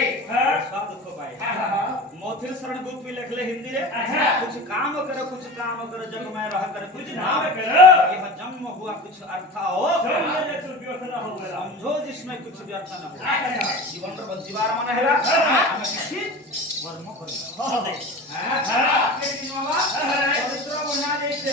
स्वाद खूब आए मोथिर शरण गुप्त भी लिख ले हिंदी रे कुछ काम करो जग में रह कर कुछ नाम करो यह जन्म हुआ कुछ अर्थ हो समझो जिसमें कुछ व्यर्थ न हो जीवन रो जीवार मन हैला हम किसी वर्म करो हां आपके दिन बाबा चरित्र बना देते